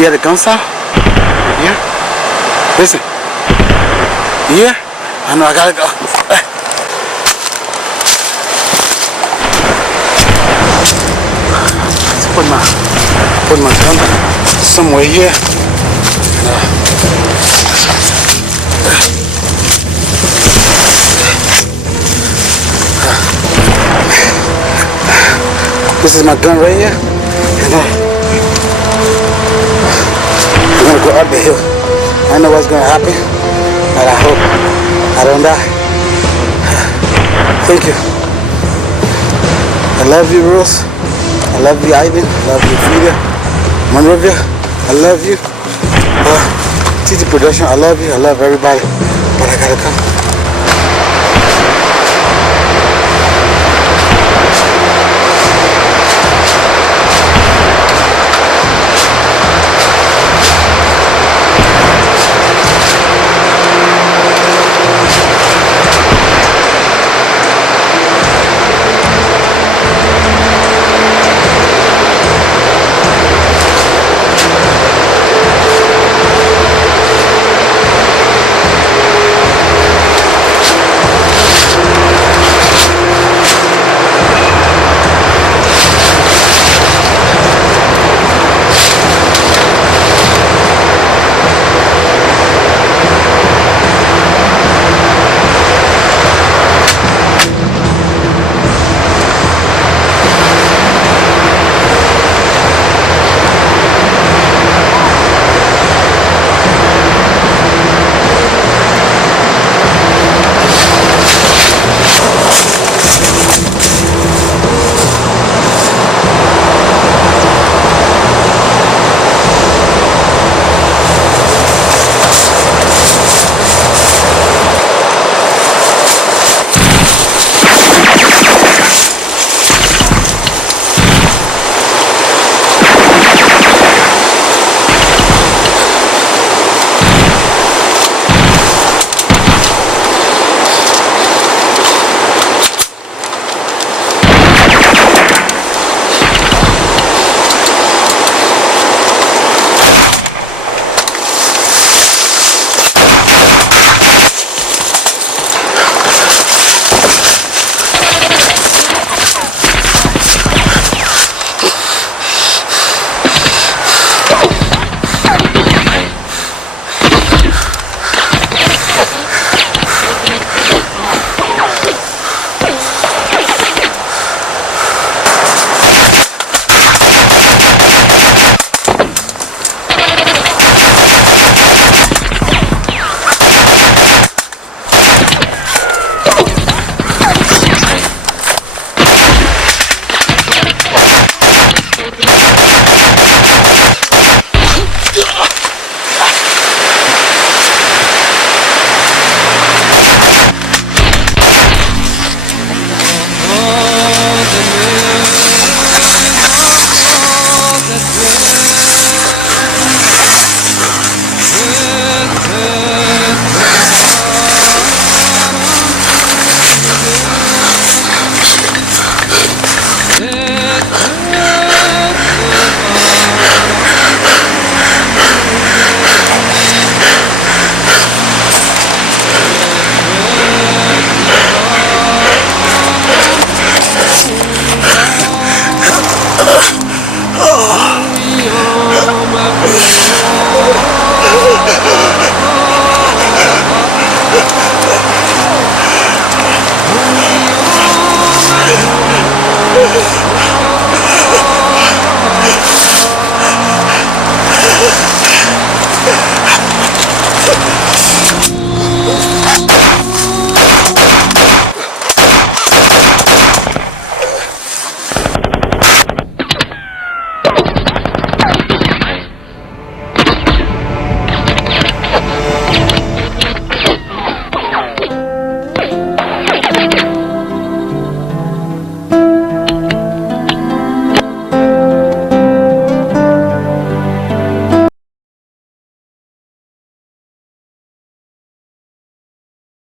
You hear the gun sound? Yeah? Listen. Yeah? I know I gotta go. Let's put my gun somewhere here. This is my gun right here. And I'm gonna go up the hill. I don't know what's gonna happen, but I hope I don't die. Thank you. I love you, Rose. I love you, Ivan. I love you, Frida. Monrovia, I love you. TT Production, I love you. I love everybody. But I gotta come.